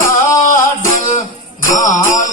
காடல் நாள்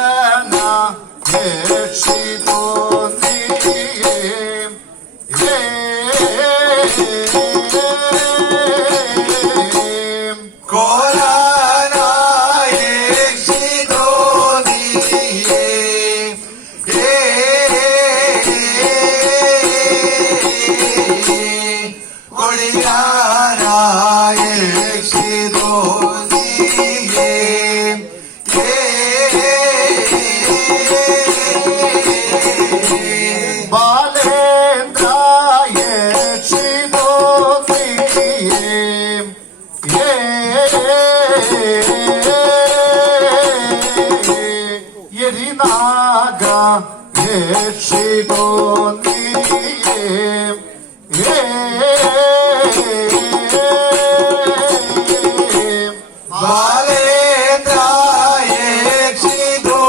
Lena, here she 예리나가 예시돈이에 바레다 예시돈이에